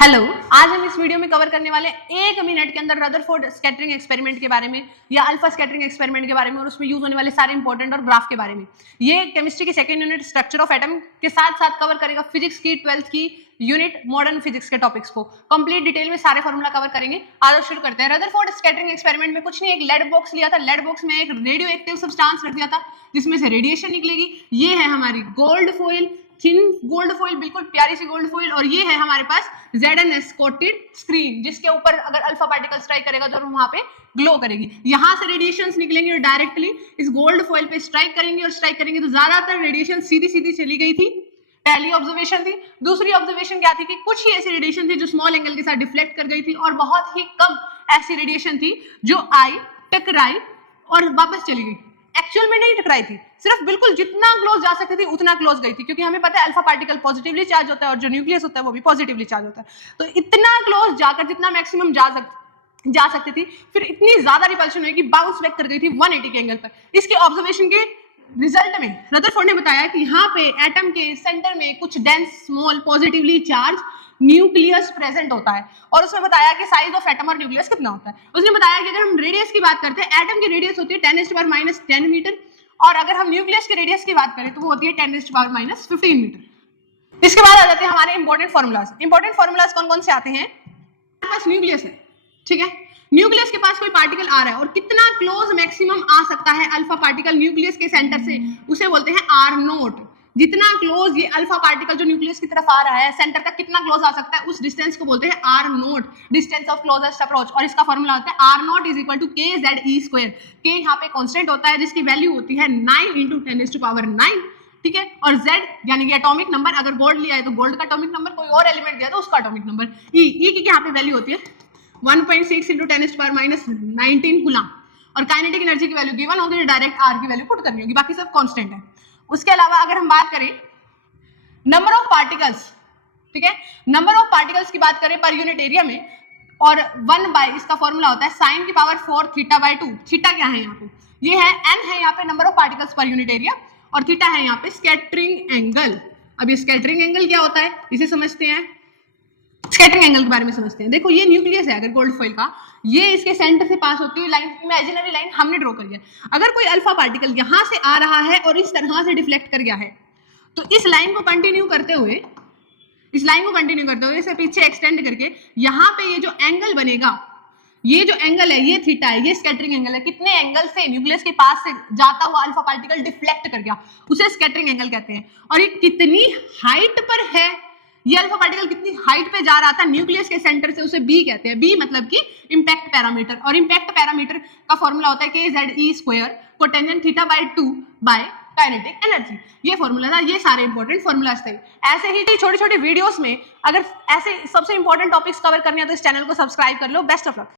Hello, आज हम इस वीडियो में कवर करने वाले 1 मिनट के अंदर रदरफोर्ड स्कैटरिंग एक्सपेरिमेंट के बारे में या अल्फा स्कैटरिंग एक्सपेरिमेंट के बारे में और उसमें यूज होने वाले सारे इंपॉर्टेंट और ग्राफ के बारे में। ये केमिस्ट्री की second unit structure of atom के साथ साथ कवर करेगा फिजिक्स की 12th की यूनिट मॉडर्न फिजिक्स के टॉपिक्स को कंप्लीट डिटेल में सारे फॉर्मूला कवर करेंगे। आज शुरू करते हैं। रदरफोर्ड स्कैटरिंग एक्सपेरिमेंट में कुछ नहीं, एक लेड बॉक्स लिया था, लेड बॉक्स में एक रेडियो एक्टिव सब्सटेंस रख दिया था जिसमें से रेडिएशन निकलेगी। ये है हमारी gold foil, thin gold foil, बिल्कुल प्यारी सी गोल्ड फॉइल, और ये है हमारे पास ZnS कोटेड स्क्रीन जिसके ऊपर अगर अल्फा पार्टिकल स्ट्राइक करेगा तो वहां पे ग्लो करेगी। यहां से रेडिएशंस निकलेंगे और डायरेक्टली इस गोल्ड फॉइल पे स्ट्राइक करेंगे और स्ट्राइक करेंगे तो ज्यादातर रेडिएशन सीधी सीधी चली गई थी। पहली ऑब्जर्वेशन थी। दूसरी ऑब्जर्वेशन क्या थी कि कुछ ही ऐसी रेडिएशन थी जो स्मॉल एंगल के साथ डिफ्लेक्ट कर गई थी और बहुत ही कम ऐसी रेडिएशन थी जो आई, टकराई और वापस चली गई। एक्चुअल में नहीं टकराई थी, सिर्फ बिल्कुल जितना क्लोज जा सकती थी उतना क्लोज गई थी, क्योंकि हमें पता है अल्फा पार्टिकल पॉजिटिवली चार्ज होता है और जो न्यूक्लियस होता है वो भी पॉजिटिवली चार्ज होता है। तो इतना क्लोज जाकर जितना मैक्सिमम जा सकती थी, फिर इतनी ज्यादा रिपल्शन हुई कि बाउंस बैक कर गई थी 180 के एंगल पर। इसके ऑब्जर्वेशन के रिजल्ट में रदरफोर्ड ने बताया कि यहाँ पे एटम के सेंटर में कुछ dense small positively charge nucleus present होता है और उसमें बताया कि साइज ऑफ एटम और न्यूक्लियस कितना होता है। उसने बताया कि अगर हम रेडियस की बात करते हैं, एटम की रेडियस होती है 10⁻⁻10 मीटर और अगर हम न्यूक्लियस की रेडियस की बात करें तो वो होती है 10⁻⁻15 मीटर। इसके बाद आ जाते हैं हमारे इंपॉर्टेंट फॉर्मूलाज। इंपॉर्टेंट फॉर्मूलाज कौन कौन से आते हैं? हमारे पास न्यूक्लियस है, ठीक है, न्यूक्लियस के पास कोई पार्टिकल आ रहा है और कितना क्लोज मैक्सिमम आ सकता है अल्फा पार्टिकल न्यूक्लियस के सेंटर से, उसे बोलते हैं R0। जितना क्लोज ये अल्फा पार्टिकल जो न्यूक्लियस की तरफ आ रहा है सेंटर तक कितना क्लोज आ सकता है उस डिस्टेंस को बोलते हैं R0, distance of closest approach. और इसका फॉर्मूला होता है R0 = KZE²। K यहाँ पे कांस्टेंट होता है जिसकी वैल्यू होती है 9 × 10⁹, ठीक है, और Z यानी कि एटॉमिक नंबर, अगर गोल्ड लिया है तो गोल्ड का एटॉमिक नंबर, कोई और एलिमेंट दिया तो उसका एटॉमिक नंबर। E की यहाँ पे वैल्यू होती है 1.6 × 10⁻⁻19 कूलम और काइनेटिक एनर्जी की वैल्यू गिवन होगी, डायरेक्ट R की वैल्यू पुट करनी होगी, बाकी सब कांस्टेंट है। उसके अलावा अगर हम बात करें नंबर ऑफ पार्टिकल्स, ठीक है, नंबर ऑफ पार्टिकल्स की बात करें पर यूनिट एरिया में, और 1/, इसका फॉर्मूला होता है sin⁴ θ/2। थीटा क्या है यहाँ पे? ये है n है यहाँ पे number of particles per unit area और थीटा है यहाँ पे स्कैटरिंग एंगल। अब ये स्कैटरिंग एंगल क्या होता है इसे समझते हैं, स्कैटरिंग एंगल के बारे में समझते हैं। देखो ये न्यूक्लियस है, अगर गोल्ड फॉइल का, ये इसके सेंटर से पास होती हुई लाइन, इमेजिनरी लाइन हमने ड्रॉ करी है। अगर कोई अल्फा पार्टिकल यहां से आ रहा है और इस तरह से डिफ्लेक्ट कर गया है तो इस लाइन को कंटिन्यू करते हुए इसे पीछे एक्सटेंड करके यहाँ पे ये जो एंगल बनेगा, ये जो एंगल है ये थीटा है, ये स्कैटरिंग एंगल है। कितने एंगल से न्यूक्लियस के पास से जाता हुआ अल्फा पार्टिकल डिफ्लेक्ट कर गया उसे स्कैटरिंग एंगल कहते हैं। और ये कितनी हाइट पर है, ये अल्फा पार्टिकल कितनी हाइट पे जा रहा था न्यूक्लियस के सेंटर से, उसे B कहते हैं। B मतलब कि इंपैक्ट पैरामीटर, और इंपैक्ट पैरामीटर का फॉर्मूला होता है KZE² को टेंजेंट θ/2 बाय काइनेटिक एनर्जी। ये फॉर्मूला था, ये सारे इंपॉर्टेंट फॉर्मूलाज थे। ऐसे ही छोटे छोटे वीडियोस में अगर ऐसे सबसे इंपॉर्टेंट टॉपिक्स कवर करने हैं तो इस चैनल को सब्सक्राइब कर लो। Best of luck.